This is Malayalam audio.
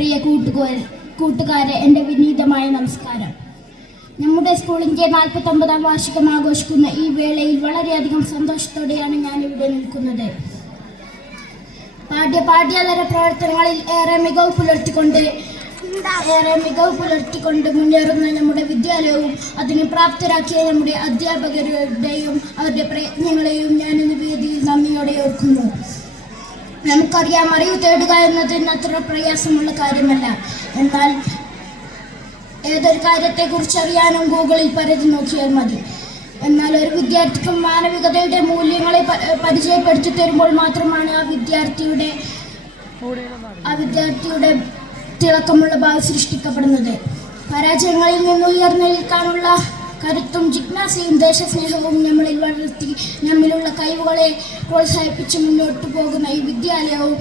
പ്രിയ കൂട്ടുകാരെ, എൻ്റെ വിനീതമായ നമസ്കാരം. നമ്മുടെ സ്കൂളിൻ്റെ 49ാം വാർഷികം ആഘോഷിക്കുന്ന ഈ വേളയിൽ വളരെയധികം സന്തോഷത്തോടെയാണ് ഞാൻ ഇവിടെ നിൽക്കുന്നത്. പാഠ്യേതര പ്രവർത്തനങ്ങളിൽ ഏറെ മികവ് പുലർത്തിക്കൊണ്ട് മുന്നേറുന്ന നമ്മുടെ വിദ്യാലയവും അതിന് പ്രാപ്തരാക്കിയ നമ്മുടെ അധ്യാപകരുടെയും അവരുടെ പ്രയത്നങ്ങളെയും ഞാൻ ഇന്ന് വേദിയിൽ നന്ദിയോടെ ഓർക്കുന്നു. നമുക്കറിയാം, അറിവ് തേടുക എന്നതിന് അത്ര പ്രയാസമുള്ള കാര്യമല്ല. എന്നാൽ ഏതൊരു കാര്യത്തെക്കുറിച്ച് അറിയാനും ഗൂഗിളിൽ പരതി നോക്കിയാൽ മതി. എന്നാൽ ഒരു വിദ്യാർത്ഥിക്കും മാനവികതയുടെ മൂല്യങ്ങളെ പരിചയപ്പെടുത്തി തരുമ്പോൾ മാത്രമാണ് ആ വിദ്യാർത്ഥിയുടെ തിളക്കമുള്ള ഭാവി സൃഷ്ടിക്കപ്പെടുന്നത്. പരാജയങ്ങളിൽ നിന്ന് ഉയർന്നു നിൽക്കാനുള്ള കരുത്തും ജിജ്ഞാസയും ദേശസ്നേഹവും നമ്മളിൽ വളർത്തി നമ്മിലുള്ള കഴിവുകളെ പ്രോത്സാഹിപ്പിച്ച് മുന്നോട്ട് പോകുന്ന ഈ വിദ്യാലയവും